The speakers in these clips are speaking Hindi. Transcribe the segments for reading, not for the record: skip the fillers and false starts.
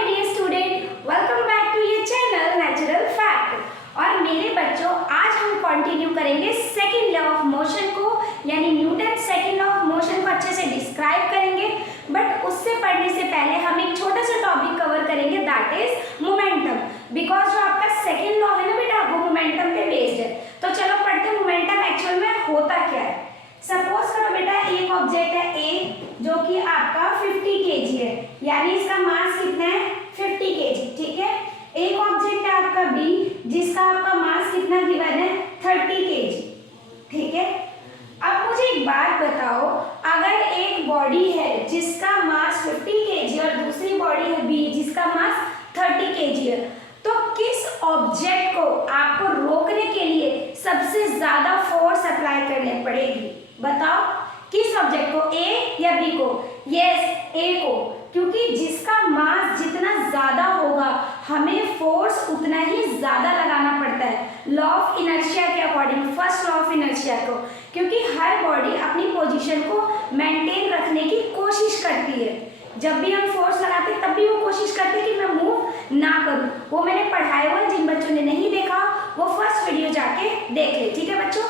My dear student, welcome back to your channel natural fact. और मेरे बच्चों, आज हम कंटिन्यू करेंगे सेकंड लॉ ऑफ मोशन को, यानी Newton second law of motion को अच्छे से डिस्क्राइब करेंगे। बट उससे पढ़ने से पहले हम एक छोटा सा टॉपिक कवर करेंगे, दैट इज मोमेंटम। बिकॉज जो आपका सेकंड लॉ है ना बेटा, वो मोमेंटम पे बेस्ड है। तो चलो पढ़ते हैं मोमेंटम एक्चुअल में होता क्या है। सपोज करो बेटा, एक ऑब्जेक्ट है ए जो कि आपका 50 kg है, यानी इसका मास कितना है 50 kg, ठीक है। एक ऑब्जेक्ट है आपका बी जिसका आपका मास कितना गिवन है 30 kg, ठीक है। अब मुझे एक बात बताओ, अगर एक बॉडी है जिसका मास 50 kg और दूसरी बॉडी है बी जिसका मास 30 kg है, तो किस ऑब्जेक्ट को आपको रोकने के लिए सबसे ज्यादा फोर्स अप्लाई करनी पड़ेगी? बताओ, किस ऑब्जेक्ट को, ए या बी को? यस, ए को, क्योंकि जिसका मास जितना ज्यादा होगा हमें फोर्स उतना ही ज्यादा लगाना पड़ता है लॉ ऑफ इनर्शिया के according, first law of inertia को। क्योंकि हर बॉडी अपनी पोजीशन को मेंटेन रखने की कोशिश करती है। जब भी हम फोर्स लगाते हैं तब भी वो कोशिश करते हैं कि मैं मूव ना करूं। वो मैंने पढ़ाया हुआ, जिन बच्चों ने नहीं देखा वो फर्स्ट वीडियो जाके देख ले, ठीक है बच्चों।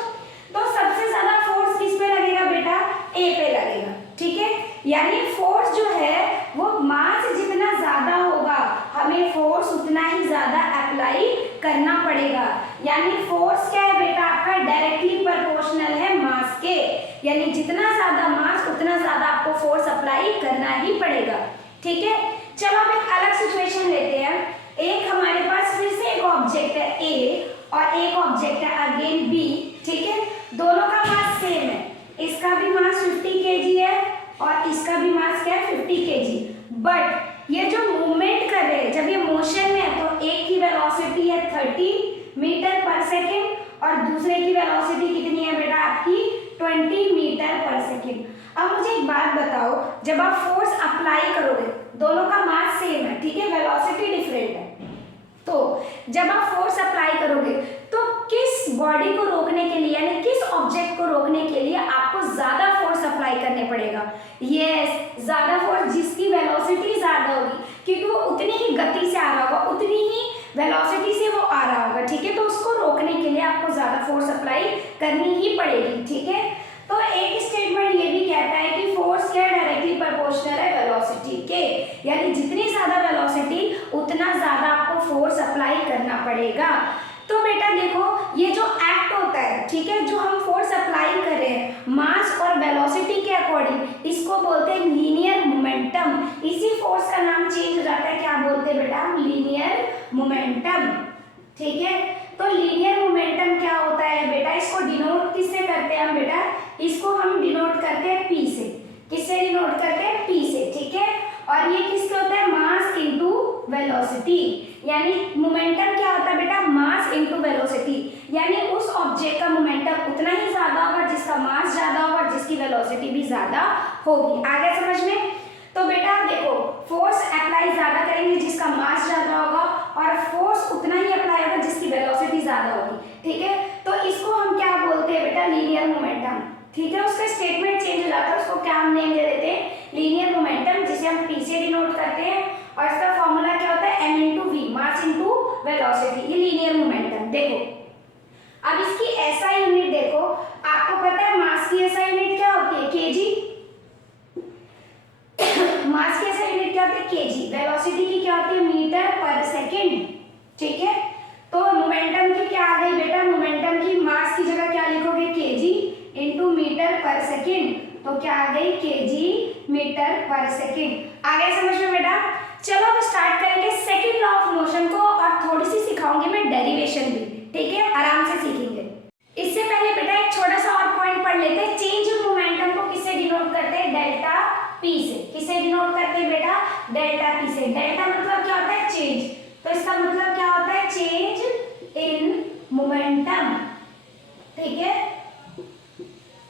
तो सबसे ज्यादा फोर्स किस पे लगेगा बेटा? ए पे लगेगा, ठीक है। यानी फोर्स जो है वो मास जितना ज्यादा होगा हमें फोर्स उतना ही ज्यादा अप्लाई करना पड़ेगा। यानी फोर्स क्या है बेटा? आपका डायरेक्टली प्रोपोर्शनल है मास के, यानी जितना ज्यादा मास उतना ज्यादा आपको फोर्स अप्लाई करना ही पड़ेगा, ठीक है। चलो अब एक अलग सिचुएशन लेते हैं। एक हमारे पास फिर से एक ऑब्जेक्ट है ए और एक ऑब्जेक्ट है अगेन बी, ठीक है। दोनों का मास सेम है, इसका भी मास 50 kg है और इसका भी मास क्या है 50 kg। बट ये जो मूवमेंट कर रहे हैं, जब ये मोशन में है तो एक की वेलोसिटी है 30 मीटर पर सेकेंड और दूसरे की वेलोसिटी कितनी है बेटा आपकी 20 मीटर पर सेकेंड। अब मुझे एक बात बताओ, जब आप फोर्स अप्लाई करोगे, दोनों का मास सेम है, ठीक है, वेलोसिटी डिफरेंट है, तो जब आप फोर्स अप्लाई करोगे तो किस बॉडी को रोकने के लिए, यानी किस ऑब्जेक्ट को रोकने के लिए आपको ज्यादा फोर्स अप्लाई करने पड़ेगा? यस, ज्यादा फोर्स जिसकी वेलोसिटी ज्यादा होगी, क्योंकि वो उतनी ही गति से आ रहा होगा, उतनी ही वेलोसिटी से वो आ रहा होगा, ठीक है। तो उसको रोकने के लिए आपको ज्यादा फोर्स अप्लाई करनी ही पड़ेगी, ठीक है। तो एक स्टेटमेंट ये भी कहता है कि फोर्स क्या डायरेक्टली प्रोपोर्शनल है वेलोसिटी के, यानी जितनी ज्यादा वेलोसिटी उतना ज्यादा आपको फोर्स अप्लाई करना पड़ेगा। तो बेटा देखो, ये जो एक्ट होता है, ठीक है, जो हम फोर्स अप्लाई कर रहे हैं मास और वेलोसिटी के अकॉर्डिंग, इसको बोलते हैं लीनियर मोमेंटम। इसी फोर्स का नाम चेंज हो जाता है, क्या बोलते हैं बेटा हम? लीनियर मोमेंटम, ठीक है। तो लीनियर मोमेंटम क्या होता है बेटा? इसको डिनोट किससे करते हैं हम बेटा? इसको हम डिनोट करते हैं पी से। किससे डिनोट करते हैं? पी से, ठीक है। और ये किससे होता है? Mass into velocity. यानी मोमेंटम क्या होता है बेटा? Mass into velocity. यानी उस ऑब्जेक्ट का मोमेंटम उतना ही ज्यादा होगा जिसका मास ज्यादा होगा, जिसकी वेलोसिटी भी ज्यादा होगी। आ गया समझ में? तो बेटा देखो, फोर्स अप्लाई ज्यादा करेंगे जिसका मास ज्यादा होगा और फोर्स उतना ही अप्लाई होगा जिसकी वेलोसिटी ज्यादा होगी, ठीक है। तो इसको हम क्या बोलते हैं बेटा? लीनियर मोमेंटम, ठीक है। उसका स्टेटमेंट चेंज हो जाता है, उसको क्या हम नेम दे देते हैं? लीनियर मोमेंटम, जिसे हम पी से डिनोट करते हैं। और इसका फॉर्मूला क्या होता है? m into v, mass into velocity, ये लीनियर मोमेंटम। देखो अब इसकी एसआई यूनिट देखो, आपको पता है मास की एसआई यूनिट क्या होती है? केजी। मास की एसआई यूनिट क्या होती है? केजी। वेलोसिटी की क्या होती है? मीटर पर सेकेंड, ठीक है। तो मोमेंटम की क्या आ गई बेटा? मोमेंटम की मास की जगह क्या लिखोगे? केजी इंटू मीटर पर सेकेंड, तो क्या आ गई? केजी मीटर पर सेकेंड। आ गया समझ में बेटा? चलो अब स्टार्ट करेंगे सेकंड लॉ ऑफ मोशन को, और थोड़ी सी सिखाऊंगी मैं डेरिवेशन भी, ठीक है, आराम से सीखेंगे। इससे पहले बेटा एक छोटा सा और पॉइंट पढ़ लेते हैं। चेंज इन मोमेंटम को किससे डिनोट करते हैं? डेल्टा पी से। किससे डिनोट करते हैं बेटा? डेल्टा पी से। डेल्टा मतलब क्या होता है? चेंज। तो इसका मतलब क्या होता है? चेंज इन मोमेंटम, ठीक है।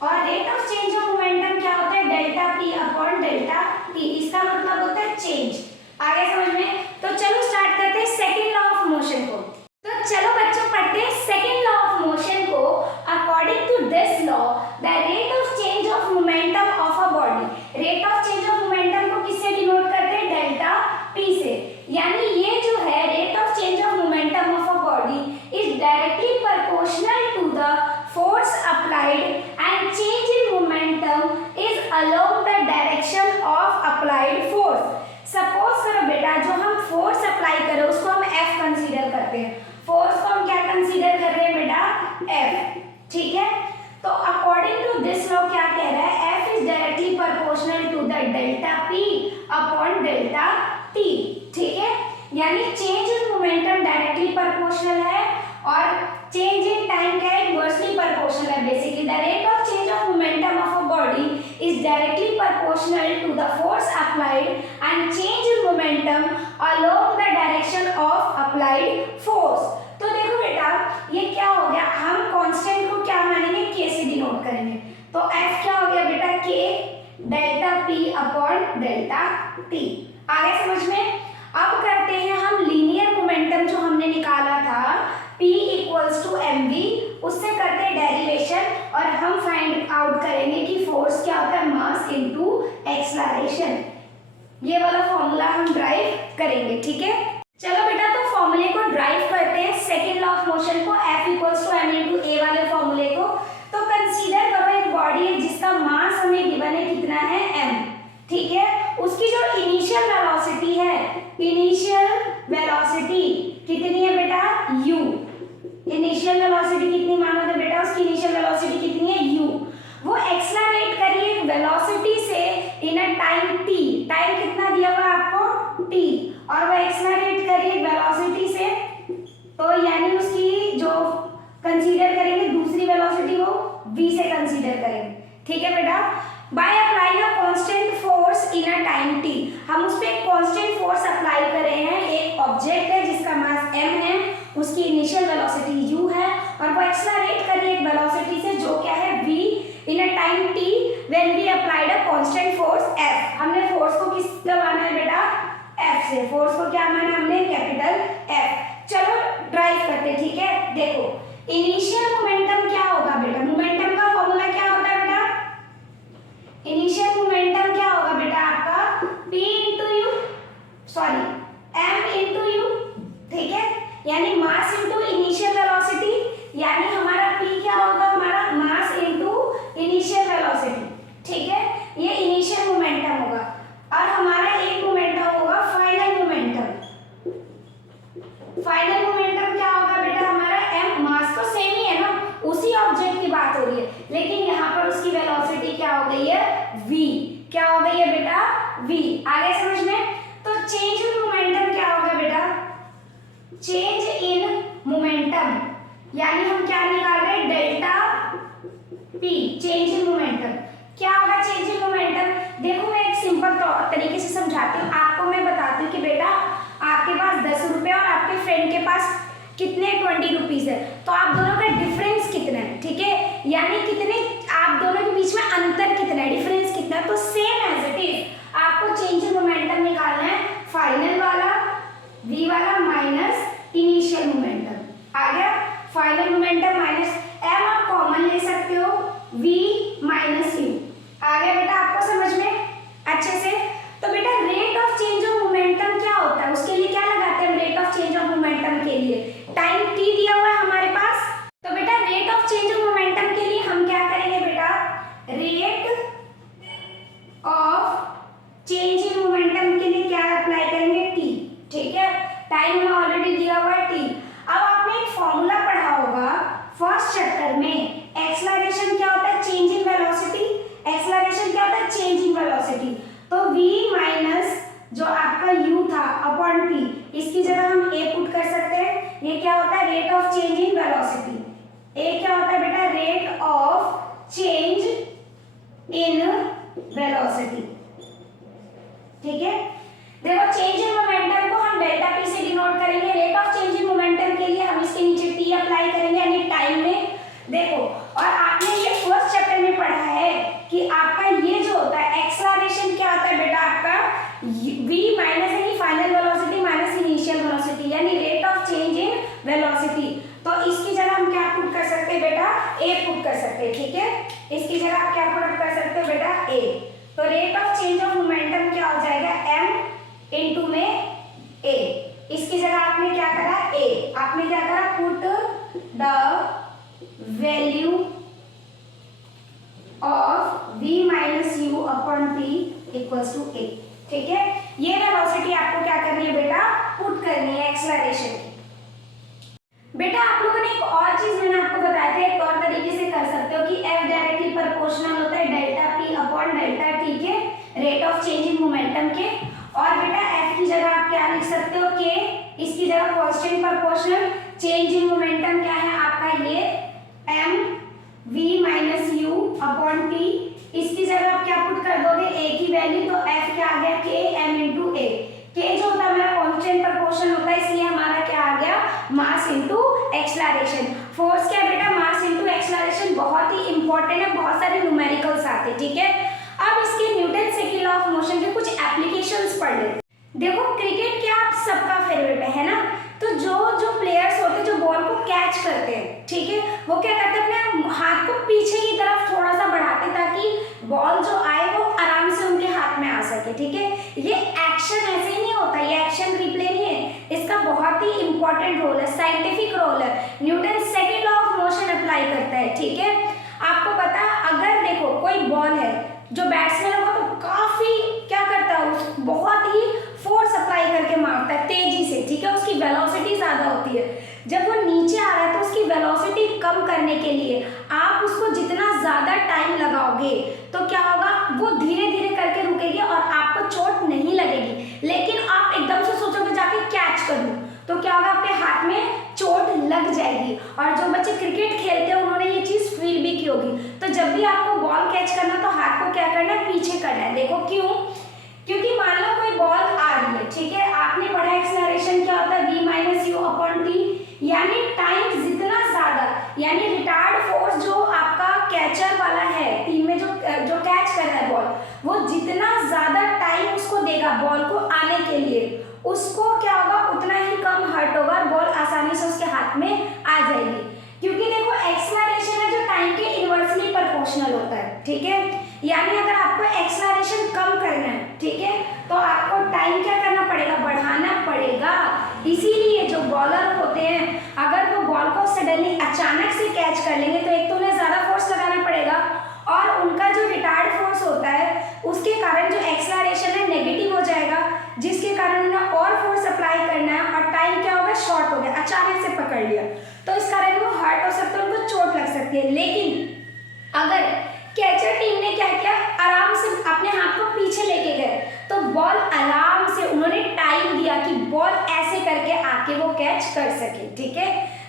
और rate of change of momentum क्या होता है? Delta P upon delta T. इसका मतलब होता है चेंज। आगे समझ में? तो चलो स्टार्ट करते हैं सेकंड लॉ ऑफ मोशन को। तो चलो बच्चों पढ़ते हैं सेकंड लॉ ऑफ मोशन को। According to this law, the rate of change of momentum of a body, rate of change of momentum को किससे डिनोट करते हैं? डेल्टा पी से। टी, ठीक है। यानी change in momentum directly proportional है और चेंज इन टाइम क्या है, इनवर्सली प्रोपोर्शनल है। Basically the rate of change of momentum of a body is directly proportional to the force applied and change in momentum along the direction of applied force. तो देखो बेटा ये क्या हो गया, हम कांस्टेंट को क्या मानेंगे, के से डिनोट करेंगे। तो F क्या हो गया बेटा, K delta P upon delta T। आगे समझ में। अब करते हैं हम लीनियर मोमेंटम जो हमने निकाला था P इक्वल्स टू mv, उससे करते हैं डेरिवेशन और हम फाइंड आउट करेंगे कि फोर्स क्या होता है, मास इनटू एक्सेलरेशन। ये वाला फॉर्मूला हम ड्राइव करेंगे, ठीक है। चलो बेटा तो फॉर्मूले को ड्राइव करते हैं, सेकेंड लॉ ऑफ मोशन को, F equals to m into a वाले फॉर्मूले को। तो कंसीडर करो एक बॉडी है जिसका मास हमें गिवन है कितना है, m, ठीक है। उसकी जो इनिशियल वेलोसिटी है, इनिशियल वेलोसिटी कितनी है बेटा, u। इनिशियल वेलोसिटी कितनी मानोगे बेटा, उसकी इनिशियल वेलोसिटी कितनी है, u। वो एक्सेलरेट करिए वेलोसिटी से इन अ टाइम t, टाइम कितना दिया हुआ है आपको, t, और वो एक्सेलरेट करिए वेलोसिटी से, तो यानी उसकी जो कंसीडर करेंगे दूसरी वेलोसिटी वो v से कंसीडर करेंगे, ठीक है बेटा। By applying a constant force in a time t, हम उस पे एक कांस्टेंट फोर्स अप्लाई कर रहे हैं। एक ऑब्जेक्ट है जिसका मास m है, उसकी इनिशियल वेलोसिटी u है और वो एक्सेलरेट कर रही है एक वेलोसिटी से जो क्या है v in a time t when we applied a constant force f। हमने फोर्स को किसका माना है बेटा, f से। फोर्स को क्या माना हमने, कैपिटल F। चलो ड्राइव करते, ठीक है। देखो इनिशियल मोमेंटम क्या होगा बेटा, मोमेंटम का फॉर्मूला क्या होता है बेटा, इनिशियल मोमेंटम क्या होगा बेटा आपका, p into you, sorry m into you, ठीक है। यानी मास इंटू इनिशियल वेलोसिटी, यानी हमारा p क्या होगा, हमारा मास इंटू इनिशियल वेलोसिटी, ठीक है। ये इनिशियल मोमेंटम होगा और हमारा एक मोमेंटम होगा फाइनल मोमेंटम। फाइनल मोमेंटम क्या होगा बेटा हमारा, m, मास तो सेम ही है ना, उसी ऑब्जेक्ट की बात हो रही है, लेकिन यहाँ पर उसकी वेलोसिटी क्या हो गई है, v। क्या हो गई है बेटा, v। आगे समझ में। तो चेंज इन मोमेंटम क्या होगा बेटा, चेंज इन मोमेंटम, यानी हम क्या निकाल रहे हैं, delta p, change in momentum. क्या होगा चेंज इन मोमेंटम, देखो मैं एक सिंपल तरीके से समझाती हूँ आपको। मैं बताती हूँ कि बेटा आपके पास 10 रुपए और आपके फ्रेंड के पास कितने 20 रुपीज है, तो आप दोनों का डिफरेंस कितना है, ठीक है। यानी कितने आप दोनों के बीच में अंतर कितना है, डिफरेंस कितना है। तो सेम एज इट इज आपको चेंज इन मोमेंटम निकालना है, फाइनल वाला v वाला माइनस इनिशियल मोमेंटम। आ गया, फाइनल मोमेंटम माइनस m, आप कॉमन ले सकते हो, v माइनस u। आ गया बेटा आपको समझ में अच्छे से। तो बेटा rate of change of momentum क्या होता है, उसके लिए क्या लगाते हैं, rate of change of momentum के लिए टाइम t दिया हुआ है हमारे पास। तो बेटा rate of change of momentum के लिए हम क्या करेंगे बेटा, rate of change in momentum के लिए क्या अप्लाई करेंगे, t, ठीक है। टाइम हमें ऑलरेडी दिया हुआ है t। अब आपने एक फॉर्मूला पढ़ा होगा फर्स्ट चैप्टर में, एक्सेलरेशन क्या होता है, चेंज इन वेलोसिटी। एक्सेलरेशन क्या होता है, चेंज इन वेलोसिटी। तो v माइनस जो आपका u था अपॉन t, इसकी जगह हम a पुट कर सकते हैं। ये क्या होता है, rate of change in velocity. a क्या होता है बेटा, rate of change in velocity, ठीक है। देखो चेंज इन मोमेंटम को हम डेल्टा p से डिनोट करेंगे। Rate of change in momentum के लिए हम इसके नीचे t अप्लाई करेंगे यानी टाइम में। देखो और आपने ये फर्स्ट चैप्टर में पढ़ा है कि आपका ये जो होता है एक्सेलरेशन क्या होता है बेटा, आपका v माइनस यानी final velocity minus initial velocity, यानी rate of change in velocity. तो इसकी जगह हम क्या पुट कर सकते हैं बेटा, a पुट कर सकते हैं, ठीक है। इसकी जगह आप क्या पुट कर सकते हो बेटा, a। तो rate of change of momentum क्या हो जाएगा, m इनटू में a। इसकी जगह आपने क्या करा, a, आपने क्या करा, put the value of v minus u upon t equals to a, ठीक है। ये वेलोसिटी आपको क्या करनी है बेटा, पुट करनी है एक्सेलरेशन की। बेटा आप लोगों ने एक और चीज मैंने आपको बताया था, एक और तरीके से कर सकते हो कि f डायरेक्टली प्रोपोर्शनल होता है delta p upon delta t के rate of change in momentum के। और बेटा f की जगह आप क्या लिख सकते हो k, इसकी जगह constant proportional, change in momentum क्या है आपका ये m v minus you upon t, इसकी जगह आप क्या पुट कर दोगे a की वैल्यू, तो f क्या आ गया k m into a, k जो होता है हमारा कांस्टेंट प्रोपोर्शन होता है, इसलिए हमारा क्या आ गया मास इंटू एक्सलरेशन। फोर्स क्या बेटा मास इंटू एक्सलरेशन, बहुत ही इंपॉर्टेंट है, बहुत सारे न्यूमेरिकल्स आते हैं, ठीक है। अब इसके Newton second law of motion के कुछ एप्लीकेशंस पढ़ लेते हैं। देखो क्रिकेट क्या आप सबका फेवरेट है ना, तो जो प्लेयर्स होते हैं जो बॉल को कैच करते हैं, ठीक है, वो क्या करते हैं अपने हाथ को पीछे की तरफ थोड़ा सा बढ़ाते ताकि बॉल जो आए वो आराम से उनके हाथ में आ सके, ठीक है। ये एक्शन ऐसे ही नहीं होता, ये एक्शन रिप्ले नहीं है, इसका बहुत ही इंपॉर्टेंट रोल है, साइंटिफिक रोल है, Newton second law of motion apply करता है, ठीक है। आपको पता है अगर देखो कोई बॉल है, जो बैट्समैन होगा तो काफी क्या करता है उस बहुत ही फोर्स अप्लाई करके मारता है तेजी से, ठीक है, उसकी वेलोसिटी ज्यादा होती है। जब वो नीचे आ रहा है तो उसकी वेलोसिटी कम करने के लिए आप उसको जितना ज्यादा टाइम लगाओगे तो क्या होगा, वो धीरे धीरे करके रुकेगी और आपको चोट नहीं लगेगी। लेकिन आप एकदम से सोचोगे जाके कैच कर लूं तो क्या होगा, आपके हाथ में चोट लग जाएगी। और जो बच्चे क्रिकेट खेलते हैं उन्होंने ये चीज फील भी की होगी। तो जब भी आपको बॉल कैच करना तो हाथ को क्या करना है, पीछे करना है। देखो क्यों, क्योंकि मान लो कोई बॉल आ रही है, ठीक है, आपने पढ़ा एक्सेलरेशन क्या होता है v minus you upon T, यानी टाइम जितना ज्यादा, यानी रिटार्ड फोर्स जो आपका कैचर वाला है टीम में जो कैच कर रहा है बॉल, वो जितना ज्यादा टाइम उसको देगा बॉल को आने के लिए, उसको क्या होगा उतना ही कम हर्ट होगा और बॉल आसानी से उसके हाथ में आ जाएगी। क्योंकि देखो एक्सेलरेशन है जो टाइम के इनवर्सली प्रोपोर्शनल होता है, ठीक है, यानी अगर आपको एक्सेलरेशन कम करना है, ठीक है, तो आपको टाइम क्या करना पड़ेगा, बढ़ाना पड़ेगा। इसीलिए जो बॉलर होते हैं अगर वो बॉल को सडनली अचानक से कैच कर लेंगे तो एक तो उन्हें ज्यादा फोर्स लगाना पड़ेगा और उनका जो रिटार्ड फोर्स होता है उसके कारण जो एक्सेलरेशन है नेगेटिव हो जाएगा, जिसके कारण उन्हें और फोर्स अप्लाई करना है और टाइम क्या होगा, शॉर्ट हो गया, अचानक से पकड़ लिया, तो इस कारण वो हर्ट हो सकता है, उनको चोट लग सकती है। लेकिन अगर कैचर टीम ने क्या किया, आराम से अपने हाथ को पीछे लेके गए तो बॉल आराम से उन्होंने टाइम दिया कि बॉल ऐसे करके आके वो कैच कर सके, ठीक है,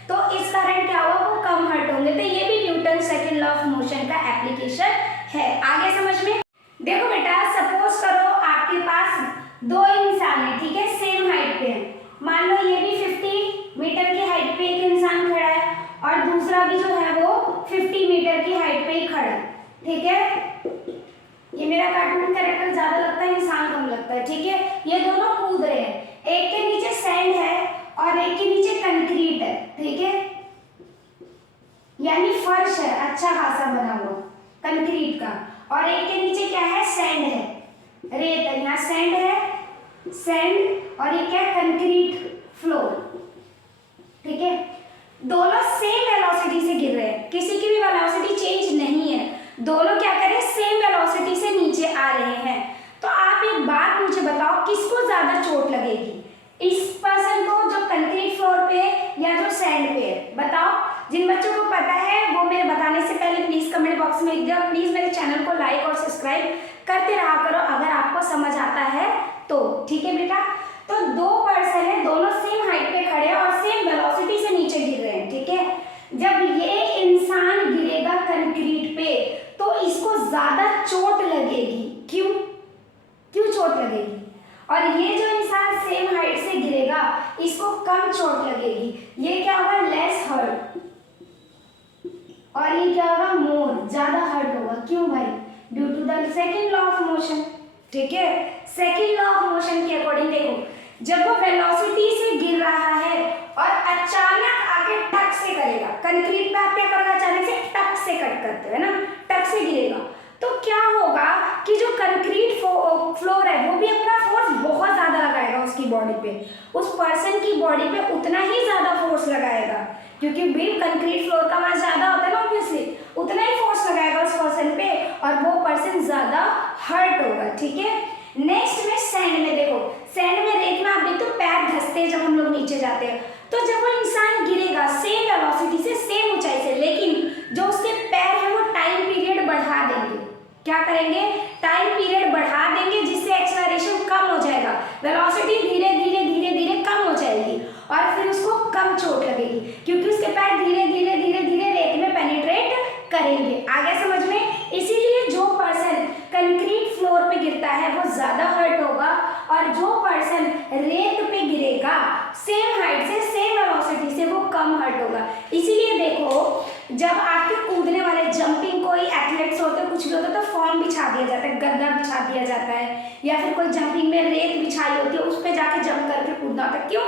तो इस कारण क्या हुआ, वो कम हर्ट होंगे। तो ये भी Newton second law of motion का एप्लीकेशन है। आगे समझ में देखो बेटा, सपोज करो आपके पास दो इंसान है, ठीक है, सेम हाइट पे है, मान लो ये भी 50 मीटर की हाइट पे एक इंसान खड़ा है और दूसरा भी जो है वो 50 मीटर की हाइट पे ही खड़ा है, ठीक है, ये मेरा कार्टून कैरेक्टर ज्यादा लगता है, इंसान कम लगता है, ठीक है, ये दोनों कूद रहे हैं, एक के नीचे सैंड है और एक के नीचे कंक्रीट है, ठीक है, यानी फर्श है अच्छा खासा बना हुआ कंक्रीट का, और एक के नीचे क्या है, सैंड है, रेत है, यहाँ सैंड है, सैंड और ये क्या है, कंक्रीट फ्लोर, ठीक है, दोनों सेम वेलोसिटी से गिर रहे हैं, किसी की भी वेलोसिटी चेंज नहीं है, दोनों क्या कर रहे हैं, सेम वेलोसिटी से नीचे आ रहे हैं। तो आप एक बात मुझे बताओ, किसको ज्यादा चोट लगेगी, इस पर्सन को जो कंक्रीट फ्लोर पे है या जो सैंड पे है, बताओ। जिन बच्चों को पता है वो मेरे बताने से पहले प्लीज कमेंट बॉक्स में लिख दो, प्लीज मेरे चैनल को लाइक और सब्सक्राइब करते रहा करो अगर आपको समझ आता है तो, ठीक है बेटा। तो दो पर्सन है, दोनों सेम हाइट पे खड़े हैं और सेम वेलोसिटी से नीचे गिर रहे हैं, ठीक है, जब ये इंसान गिरेगा कंक्रीट पे तो इसको ज्यादा चोट लगेगी, क्यों क्यों चोट लगेगी, और ये जो इंसान सेम हाइट से गिरेगा इसको कम चोट लगेगी, ये क्या होगा, लेस हर्ट, और ये क्या होगा, मोर, ज्यादा हर्ट होगा, क्यों भाई, due to the second law of motion, ठीक है, सेकंड लॉ ऑफ मोशन के अकॉर्डिंग देखो, जब वो वेलोसिटी से गिर रहा है और अचानक आके टक से करेगा, कंक्रीट पे आप क्या करोगे, अचानक से टक से कट करते हो, है ना, टक से गिरेगा, तो क्या होगा कि जो कंक्रीट फ्लोर है वो भी अपना फोर्स बहुत ज्यादा लगाएगा उसकी बॉडी पे, उस पर्सन की बॉडी पे उतना ही ज्यादा फोर्स लगाएगा, क्योंकि भी कंक्रीट फ्लोर का मास ज्यादा होता है ना, ऑब्वियसली उतना ही फोर्स लगाएगा उस पर्सन पे और वो पर्सन ज्यादा हर्ट होगा, ठीक है। नेक्स्ट में सैंड में देखो, सैंड में रेत में आप देखते हो पैर धंसते हैं जब हम लोग नीचे जाते हैं, तो जब वो इंसान गिरेगा सेम वेलोसिटी से सेम ऊंचाई से, लेकिन जो उसके पैर है वो टाइम पीरियड बढ़ा देंगे, क्या करेंगे, टाइम पीरियड बढ़ा देंगे जिससे एक्सेलरेशन कम हो जाएगा, हर्ट होगा। इसीलिए देखो, जब आपके कूदने वाले जंपिंग कोई एथलेट्स होते हैं, कुछ भी होता है, तो फॉर्म बिछा दिया जाता है, गद्दा बिछा दिया जाता है, या फिर कोई जंपिंग में रेत बिछाई होती है, उस पर जाके जंप करके कूदना होता है। क्यों?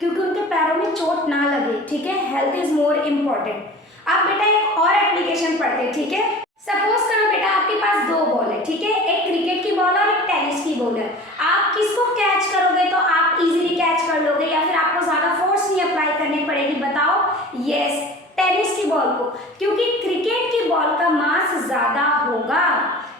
क्योंकि उनके पैरों में चोट ना लगे। ठीक है, हेल्थ इज मोर इम्पोर्टेंट। अब बेटा एक और एप्लीकेशन पढ़ते हैं। ठीक है, सपोज करो बेटा आपके पास दो बॉल है। ठीक है, एक क्रिकेट की बॉल और एक टेनिस की बॉल है। आप किसको कैच करोगे तो आप इजीली कैच कर लोगे, या फिर आपको ज्यादा फोर्स नहीं अप्लाई करनी पड़ेगी? बताओ। यस, टेनिस की बॉल को, क्योंकि क्रिकेट की बॉल का मास ज्यादा होगा।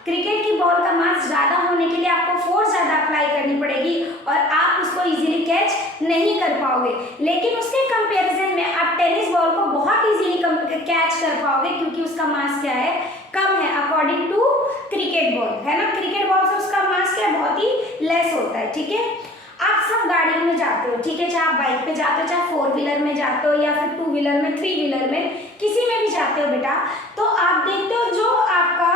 क्रिकेट की बॉल का मास ज्यादा होने के लिए आपको फोर्स ज्यादा अप्लाई करनी पड़ेगी और आप उसको इजीली कैच नहीं कर पाओगे। लेकिन उसके कंपैरिजन में आप टेनिस बॉल को बहुत इजीली कैच कर पाओगे, क्योंकि उसका मास क्या है? कम है, अकॉर्डिंग टू क्रिकेट बॉल, है ना। क्रिकेट बॉल से उसका मास क्या है? बहुत ही लेस होता है। ठीक है, आप सब गाड़ियों में जाते हो, ठीक है, चाहे आप बाइक पे जाते हो, चाहे 4 व्हीलर में जाते हो, या फिर 2 व्हीलर में, 3 व्हीलर में, किसी में भी जाते हो बेटा, तो आप देखते हो जो आपका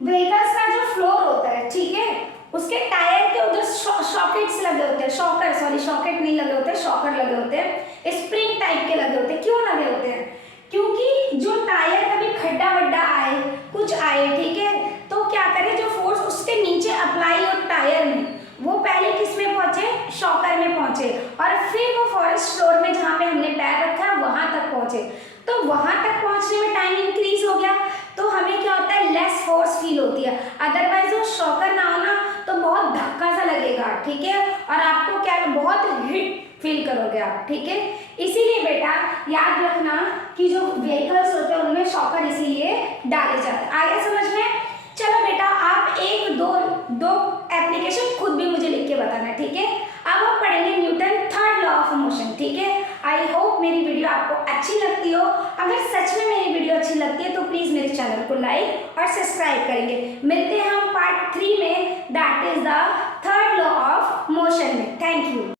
व्हीकल्स का जो फ्लोर होता है, ठीक है, उसके टायर के उधर शॉकेट्स लगे होते हैं, शॉकेट नहीं लगे होते, शॉकर लगे होते हैं, स्प्रिंग टाइप के लगे होते हैं। क्यों लगे होते हैं? क्योंकि जो टायर कभी खड्डा वड्डा आए, कुछ आए, ठीक है, तो क्या करे, जो फोर्स उसके नीचे अप्लाई हो टायर में, वो पहले किस में पहुंचे? शॉकर में पहुंचे, और फिर वो फॉरेस्ट फ्लोर में जहाँ पे हमने पैर रखा है वहां तक पहुंचे। तो वहां तक पहुंचने में टाइम इंक्रीज हो गया, तो हमें क्या होता है? लेस फोर्स फील होती है। अदरवाइज वो शॉकर ना हो ना तो बहुत धक्का सा लगेगा, ठीक है, और आपको क्या, बहुत हिट फील करोगे आप। ठीक है, इसीलिए बेटा याद रखना कि जो व्हीकल्स होते हैं उनमें शॉकर इसीलिए डाले जाते हैं। आगे समझ में? चलो बेटा, आप एक दो एप्लीकेशन खुद भी मुझे लिख के बताना। ठीक है, अब हम पढ़ेंगे Newton third law of motion. ठीक है, आई होप मेरी वीडियो आपको अच्छी लगती हो। अगर सच में मेरी वीडियो अच्छी लगती है तो प्लीज मेरे चैनल को लाइक और सब्सक्राइब करेंगे। मिलते हैं हम पार्ट 3 में, that is the third law of motion में। Thank you.